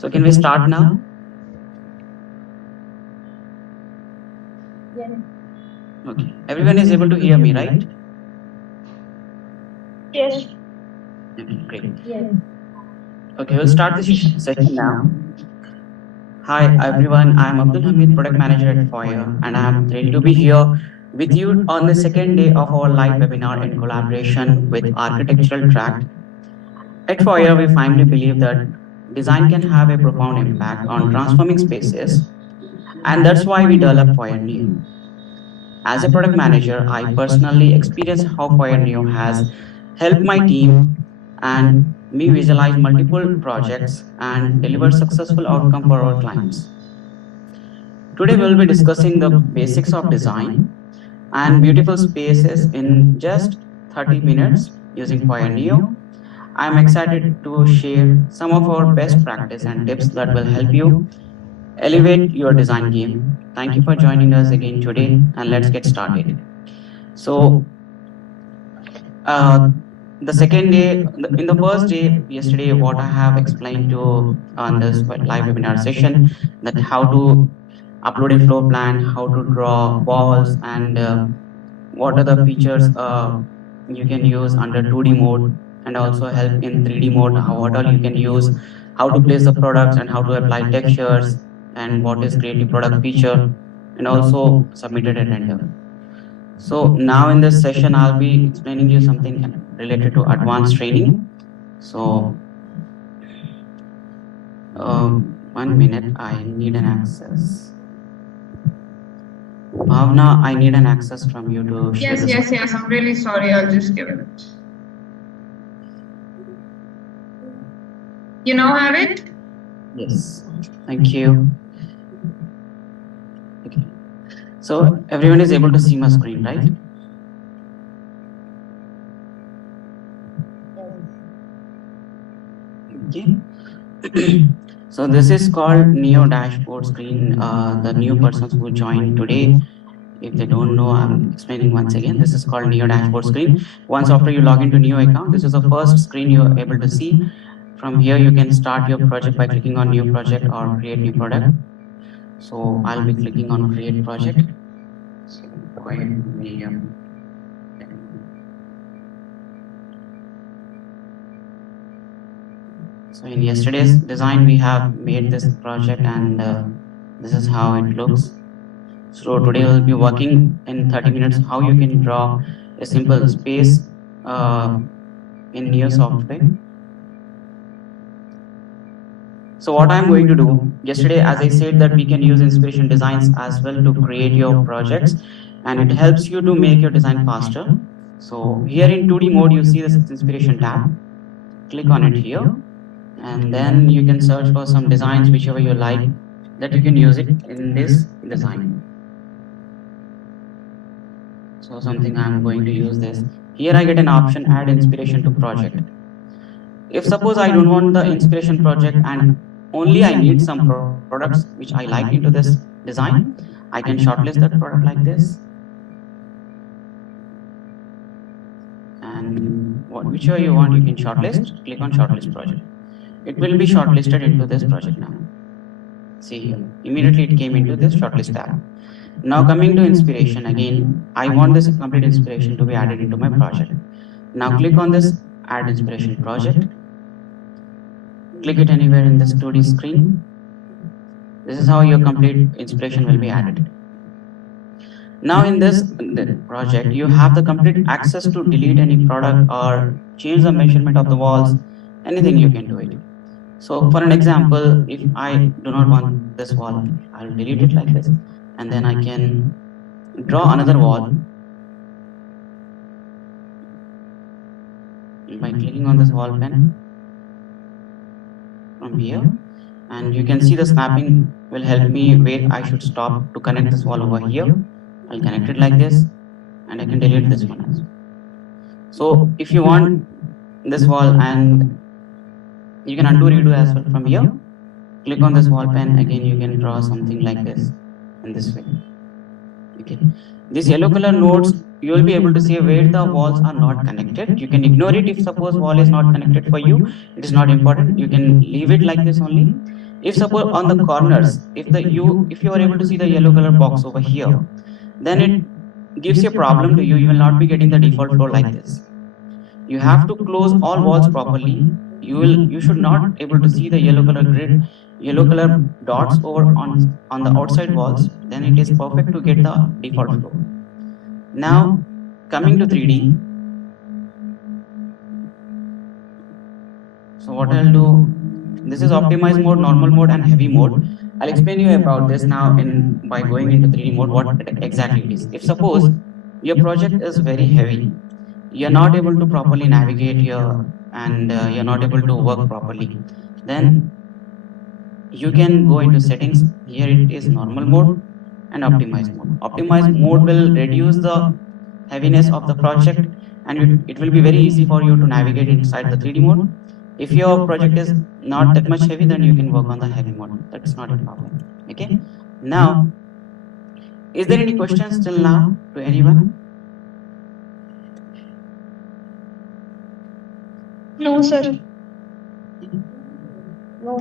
So can we start now? Yes. Okay. Everyone is able to hear me, right? Yes. Okay, great. Yes. Okay, we'll start the session now. Hi everyone, I'm Abdul Hamid, product manager at Foyer, and I'm thrilled to be here with you on the second day of our live webinar in collaboration with Architectural Tract. At Foyer, we firmly believe that design can have a profound impact on transforming spaces, and that's why we develop Foyer Neo. As a product manager, I personally experience how Foyer Neo has helped my team and me visualize multiple projects and deliver successful outcome for our clients. Today we'll be discussing the basics of design and beautiful spaces in just 30 minutes using Foyer Neo. I'm excited to share some of our best practice and tips that will help you elevate your design game. Thank you for joining us again today, and let's get started. So, uh, the second day, in the first day, yesterday, what I have explained to on this live webinar session, that how to upload a floor plan, how to draw walls, and what are the features you can use under 2D mode, and also help in 3D mode, what all you can use, how to place the products and how to apply textures, and what is creative product feature, and also submitted a render. So now in this session, I'll be explaining you something related to advanced training. So 1 minute, I need an access. Bhavna, I need an access from you to share Yes, this. yes. I'm really sorry. I'll just give it. You now have it? Yes. Thank you. Okay. So everyone is able to see my screen, right? Okay. So this is called Neo dashboard screen. The new persons who joined today, if they don't know, I'm explaining once again. This is called Neo dashboard screen. Once after you log into Neo account, this is the first screen you're able to see. From here, you can start your project by clicking on new project or create new product. So I'll be clicking on create project. So So in yesterday's design, we have made this project, and this is how it looks. So today we'll be working in 30 minutes how you can draw a simple space in Neo software. So what I'm going to do, yesterday as I said that we can use inspiration designs as well to create your projects, and it helps you to make your design faster. So here in 2D mode, you see this inspiration tab. Click on it here, and then you can search for some designs whichever you like, that you can use it in this design. So something I'm going to use this. Here I get an option, add inspiration to project. If suppose I don't want the inspiration project and only I need some products which I like into this design, I can shortlist that product like this. And whichever you want, you can shortlist. Click on shortlist project. It will be shortlisted into this project now. See here, immediately it came into this shortlist tab. Now coming to inspiration again, I want this complete inspiration to be added into my project. Now click on this add inspiration project. Click it anywhere in this 2D screen. This is how your complete inspiration will be added. Now in this project, you have the complete access to delete any product or change the measurement of the walls, anything you can do it. So for an example, if I do not want this wall, I'll delete it like this, and then I can draw another wall by clicking on this wall pen from here, and you can see the snapping will help me where I should stop to connect this wall over here. I'll connect it like this, and I can delete this one as well. So if you want this wall, and you can undo redo as well from here, click on this wall pen, again you can draw something like this in this way. Okay, these yellow color nodes, you will be able to see where the walls are not connected. You can ignore it if suppose wall is not connected for you. It is not important. You can leave it like this only. If suppose on the corners, if you are able to see the yellow color box over here, then it gives you a problem to you. You will not be getting the default flow like this. You have to close all walls properly. You should not able to see the yellow color grid, yellow color dots over on the outside walls. Then it is perfect to get the default flow. Now coming to 3D. So what I'll do, this is optimized mode, normal mode, and heavy mode. I'll explain you about this now in by going into 3D mode what exactly it is. If suppose your project is very heavy, you're not able to properly navigate here and you're not able to work properly, then you can go into settings. Here it is normal mode and optimized mode. Optimized mode will reduce the heaviness of the project, and it will be very easy for you to navigate inside the 3D mode. If your project is not that much heavy, then you can work on the heavy mode. That's not a problem. Okay. Now, is there any questions till now to anyone? No, sir. No.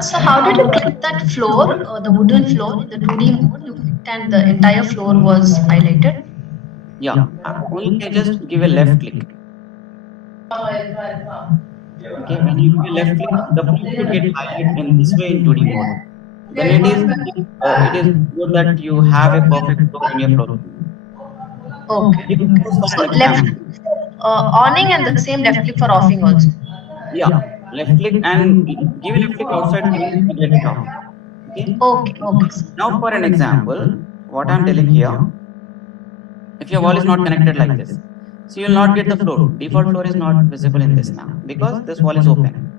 So how did you click that floor, the wooden floor in the 2D mode? You clicked and the entire floor was highlighted. Yeah. Only I just give a left click. Okay. When you give a left click, the floor should get highlighted in this way in 2D mode. Then it is good that you have a perfect flow in your flow. Okay. If So left awning and the same left click for offing also. yeah, left click and give a left click outside to get it off. Okay. Okay. Now for an example, what I'm telling here, if your wall is not connected like this, so you will not get the floor. Default floor is not visible in this now because this wall is open.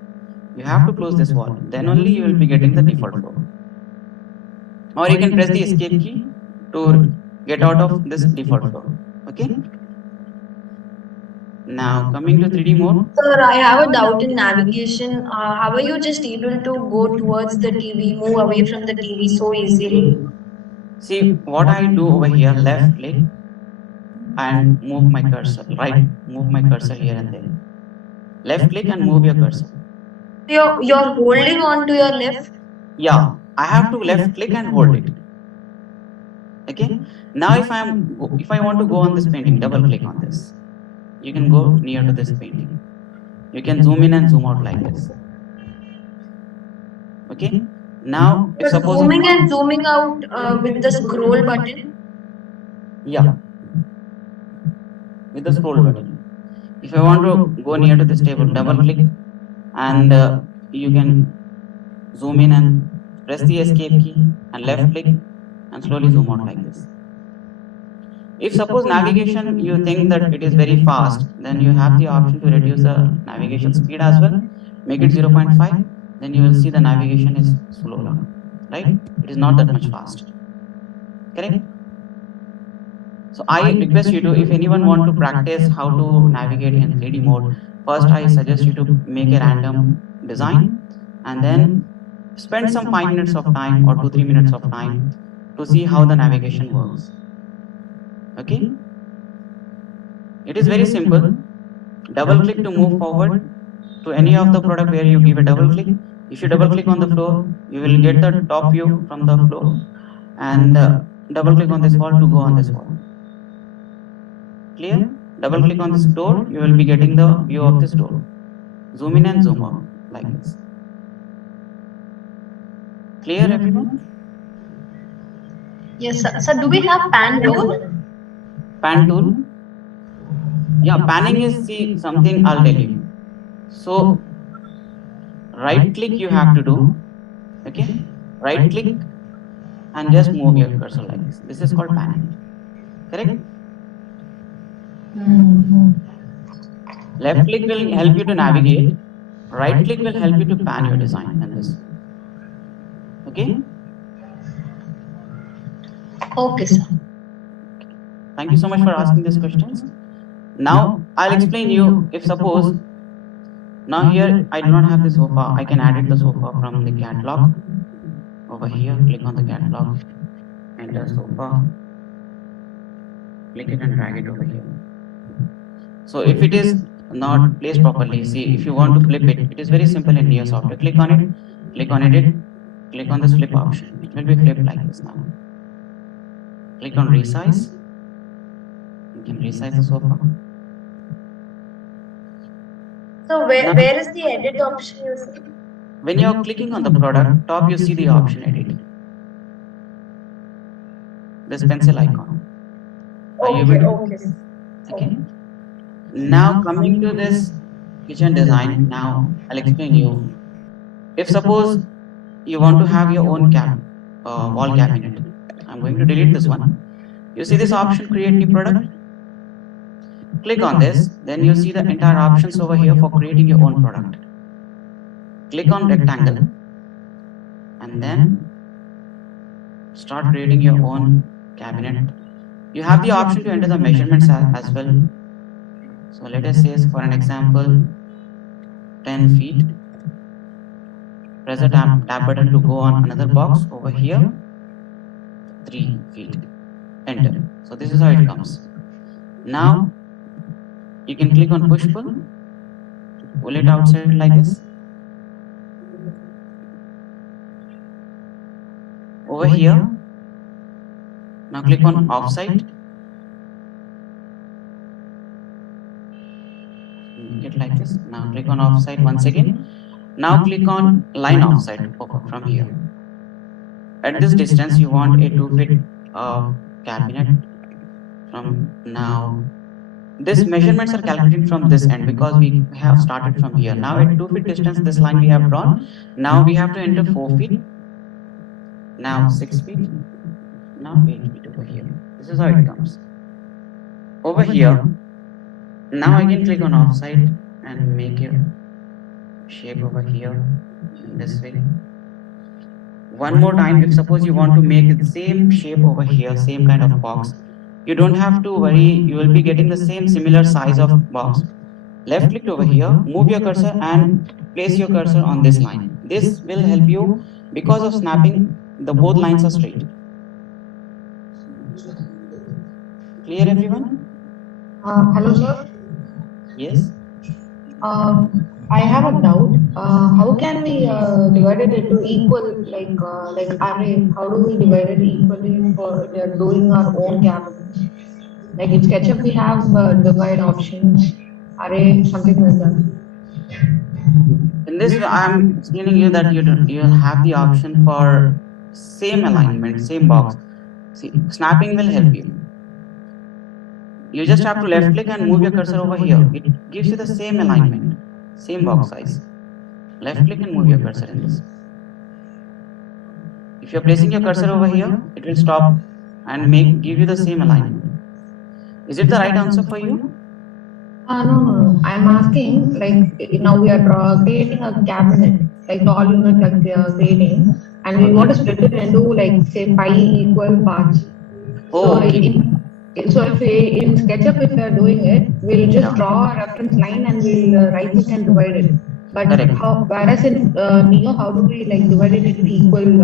You have to close this wall. Then only you will be getting the default floor. Or you can press the escape key to get out of this default floor. Okay. Now coming to 3D mode. Sir, I have a doubt in navigation. How are you just able to go towards the TV, move away from the TV so easily? See what I do over here, left click and move my cursor, right? Move my cursor here and there. Left click and move your cursor. You're holding on to your left. Yeah, I have to left click and hold it. Okay. Now if I want to go on this painting, double click on this. You can go near to this painting. You can zoom in and zoom out like this. Okay. Now if suppose Zooming and zooming out with the scroll button. yeah, with the scroll button. If I want to go near to this table, double click and you can zoom in and press the escape key and left click and slowly zoom out like this. If suppose navigation you think that it is very fast, then you have the option to reduce the navigation speed as well. Make it 0.5, then you will see the navigation is slower, right? It is not that much fast. Correct? So I request you to, if anyone want to practice how to navigate in 3D mode, first I suggest you to make a random design and then spend some 5 minutes of time or 2-3 minutes of time to see how the navigation works. Okay? It is very simple. Double click to move forward to any of the product where you give a double click. If you double click on the floor, you will get the top view from the floor and double click on this wall to go on this wall. Clear? Double click on this door, you will be getting the view of this door. Zoom in and zoom out like this. Clear everyone? Yes, sir. So do we have pan tool? Pan tool? Yeah, panning is something I'll tell you. So right click you have to do. Okay? Right click and just move your cursor like this. This is called panning. Correct? Left click will help you to navigate. Right click will help you to pan your design in this. Okay? Okay, sir. Thank you so much for asking these questions. Now I'll explain you, if suppose now here I do not have the sofa, I can edit the sofa from the catalog. Over here, click on the catalog, enter sofa, click it and drag it over here. So if it is not placed properly. See, if you want to flip it, it is very simple in Neo software. Click on it, click on edit, click on this flip option. It will be flipped like this now. Click on resize. You can resize the sofa. So where is the edit option you see? When you're clicking on the product, top you see the option edit. This pencil icon. Are you able to? Okay. Okay. Now coming to this kitchen design, now I'll explain you. If suppose you want to have your own wall cabinet, I'm going to delete this one. You see this option, create new product. Click on this, then you see the entire options over here for creating your own product. Click on rectangle and then start creating your own cabinet. You have the option to enter the measurements as well. So let us say for an example 10 feet. Press the tab button to go on another box over here 3 feet. Enter. So this is how it comes. Now you can click on push pull it outside like this. Over here, now click on offsite. Get like this. Now click on offsite once again. Now click on line offsite from here. At this distance, you want a 2 feet cabinet from now. This measurements are calculated from this end because we have started from here. Now at 2 feet distance, this line we have drawn. Now we have to enter 4 feet. Now 6 feet. Now 8 feet over here. This is how it comes. Over here, now again click on offsite and make your shape over here in this way. One more time, if suppose you want to make the same shape over here, same kind of box, you don't have to worry, you will be getting the same similar size of box. Left click over here, move your cursor and place your cursor on this line. This will help you because of snapping, the both lines are straight. Clear everyone? Hello, sir. Yes? I have a doubt. How can we divide it into equal, like array? How do we divide it equally for doing our own cabinets? Like in SketchUp, we have divide options, array, something like that. In this, I'm explaining you that you have the option for same alignment, same box. See, snapping will help you. You just have to left click and move your cursor over here. It gives you the same alignment, same box size. Left click and move your cursor in this. If you're placing your cursor over here, it will stop and give you the same alignment. Is it the right answer for you? No. I'm asking, like, now we are creating a cabinet, like the all unit like we are creating, and we want to split it into, like, say, 5 equal parts. Oh, So if we, in SketchUp, if we are doing it, we'll just draw a reference line and we'll right click and divide it. But correct. whereas in Neo, how do we like divide it into equal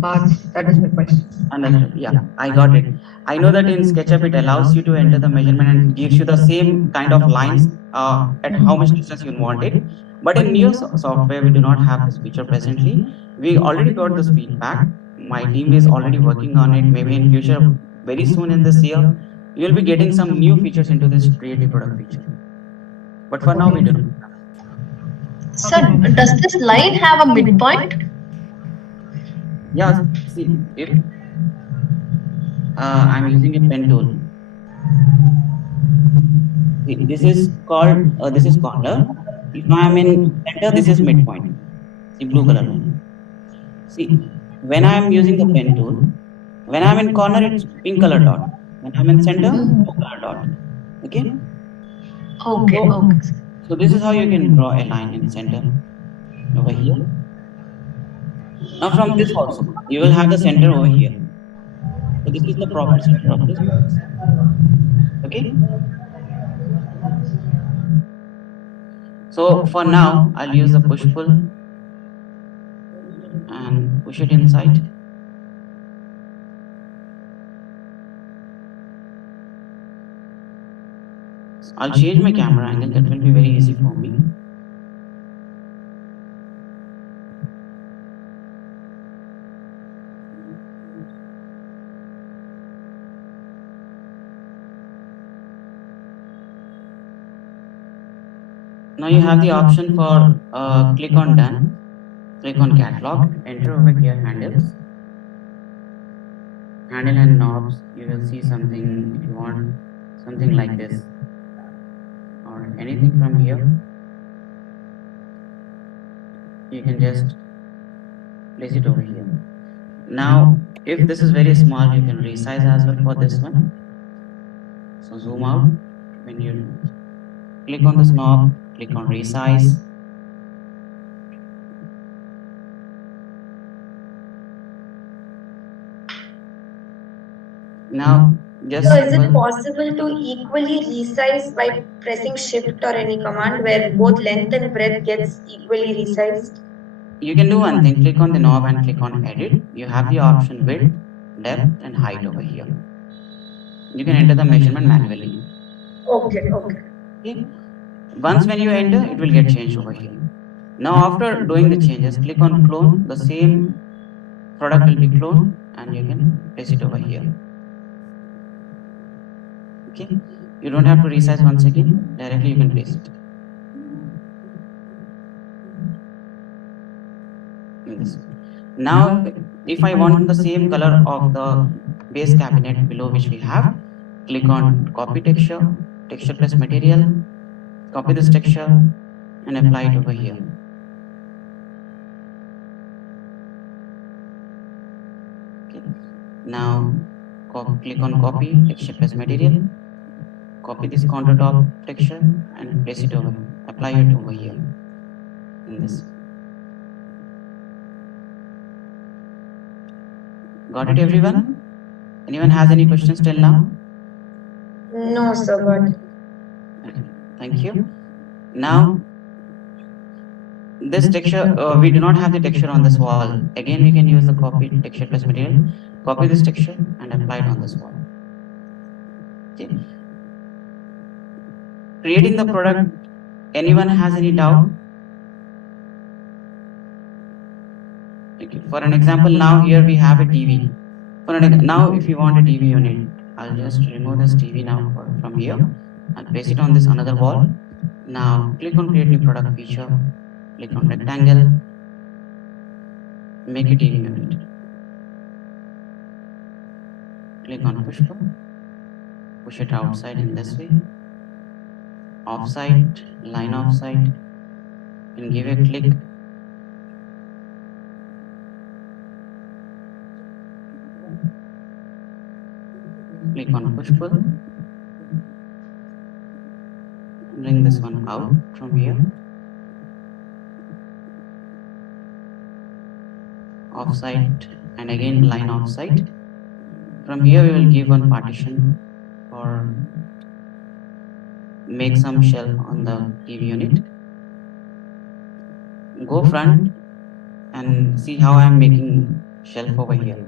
parts? That is my question. Understood. Yeah, I got it. I know that in SketchUp it allows you to enter the measurement and gives you the same kind of lines at how much distance you want it. But in Neo software, we do not have this feature presently. We already got this feedback. My team is already working on it. Maybe in future, very soon in this year, you will be getting some new features into this creative product feature. But for now, we do not. Sir, does this line have a midpoint? Yeah, see, if I'm using a pen tool. See, this is called, this is corner. If I am in center, this is midpoint. See, blue color one. See, when I am using the pen tool, when I am in corner, it's pink color dot. When I am in center, blue color dot. Okay? Okay. So this is how you can draw a line in center over here. Now from this also, you will have the center over here. So this is the proper center of this box. Okay? So for now, I'll use the push pull and push it inside. I'll change my camera angle, that will be very easy for me. Now you have the option for click on done, click on catalog, enter over here handles, handle and knobs. You will see something if you want something like this or anything from here. You can just place it over here. Now, if this is very small, you can resize as well for this one. So zoom out. When you click on this knob, click on resize. Now, just So is it simple. possible to equally resize by pressing shift or any command where both length and breadth gets equally resized? You can do one thing, click on the knob and click on edit. You have the option width, depth and height over here. You can enter the measurement manually. Okay. Okay. Once when you enter, it will get changed over here. Now after doing the changes, click on clone. The same product will be cloned and you can place it over here. Okay. You don't have to resize once again. Directly you can place it. Now, if I want the same color of the base cabinet below which we have, click on copy texture, texture plus material, copy this texture and apply it over here. Okay. Now, click on copy, texture plus material, copy this countertop texture and place it over, apply it over here in this. Got it, everyone? Anyone has any questions till now? No, sir, but Okay, thank you. Now, this texture, we do not have the texture on this wall. Again, we can use the copy texture plus material, copy this texture and apply it on this wall. Okay. Creating the product, anyone has any doubt? Okay. For an example, now here we have a TV. Now if you want a TV unit, I'll just remove this TV now from here and place it on this another wall. Now click on create new product feature, click on rectangle, make a TV unit. Click on push button, push it outside in this way, offside, line offside, and give a click. Click on push pull, bring this one out from here, offside and again line offside. From here we will give one partition or make some shelf on the TV unit. Go front and see how I am making shelf over here.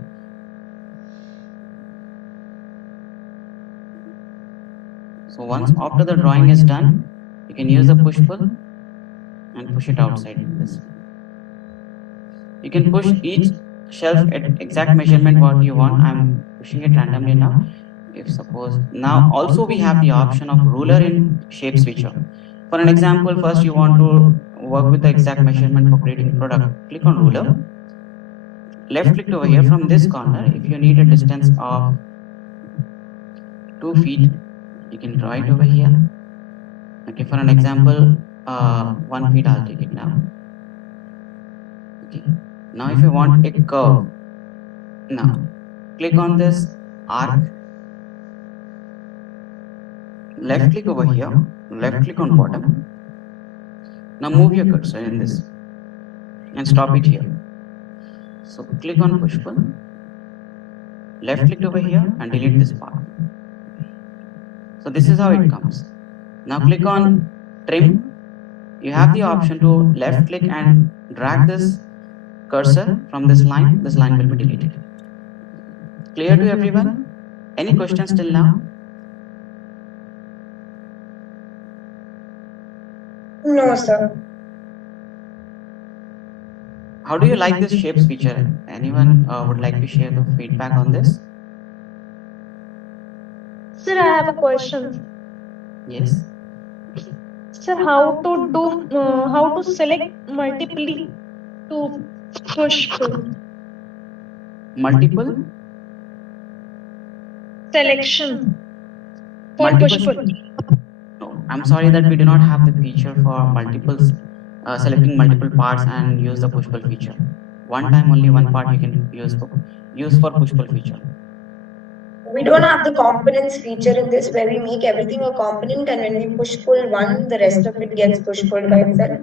So once after the drawing is done, you can use the push pull and push it outside this. You can push each shelf at exact measurement what you want. I'm pushing it randomly now. If suppose now also we have the option of ruler in shape switcher. For an example, first you want to work with the exact measurement for creating product. Click on ruler. Left click over here from this corner. If you need a distance of 2 feet, you can draw it over here. Okay, for an example, 1 feet I'll take it now. Okay. Now if you want a curve, now click on this arc, left click over here, left click on bottom. Now move your cursor in this and stop it here. So click on push button, left click over here and delete this part. So this is how it comes. Now click on trim. You have the option to left click and drag this cursor from this line will be deleted. Clear to everyone? Any questions till now? No, sir. How do you like this shapes feature? Anyone would like to share the feedback on this? Sir, I have a question. Yes. Sir, how to select multiply to push pull? Multiple? Selection for push pull. No, I'm sorry that we do not have the feature for multiples, selecting multiple parts and use the push pull feature. One time only one part you can use for push pull feature. We don't have the components feature in this where we make everything a component, and when we push pull one, the rest of it gets push pulled by itself.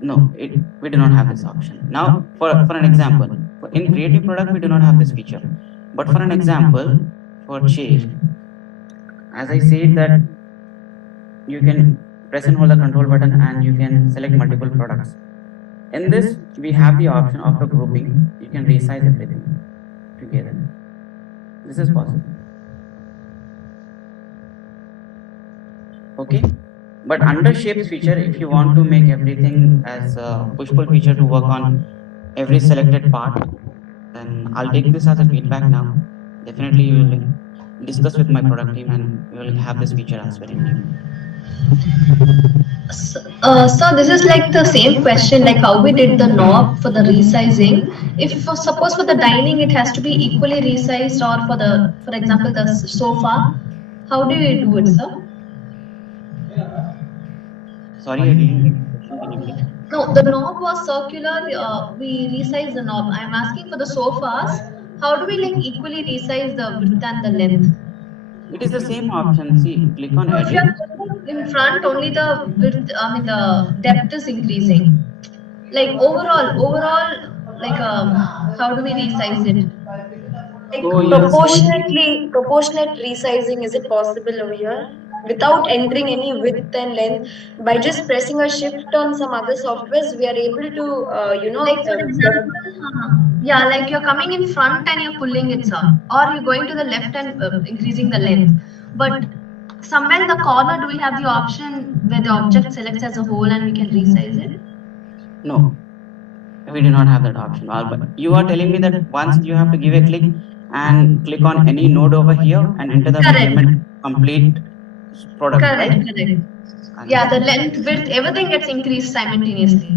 No, we do not have this option. Now, for an example, in creative product, we do not have this feature. But for an example, for shape, as I said that you can press and hold the control button and you can select multiple products. In this, we have the option after grouping, you can resize everything together. This is possible. Okay. But under shapes feature, if you want to make everything as a push-pull feature to work on every selected part, then I'll take this as a feedback now. Definitely you will discuss with my product team and we will have this feature as well in So this is like the same question, like how we did the knob for the resizing. If suppose for the dining it has to be equally resized, or for example, the sofa, how do you do it, sir? Sorry, I didn't. Can you repeat? No, the knob was circular. We resize the knob. I'm asking for the sofas. How do we like equally resize the width and the length? It is the same option. See, click on So if you edit. are in front, only the width, the depth is increasing. Like overall, like how do we resize it? Like Oh, yes. proportionate resizing, is it possible over here? Without entering any width and length, by just pressing a shift on some other softwares, we are able to, Like for example, yeah, like you're coming in front and you're pulling it, sir, or you're going to the left and increasing the length. But somewhere in the corner, do we have the option where the object selects as a whole and we can resize it? No, we do not have that option. But you are telling me that once you have to give a click and click on any node over here and enter the Correct. measurement complete product, Correct, right? correct. Yeah, the length, width, everything gets increased simultaneously.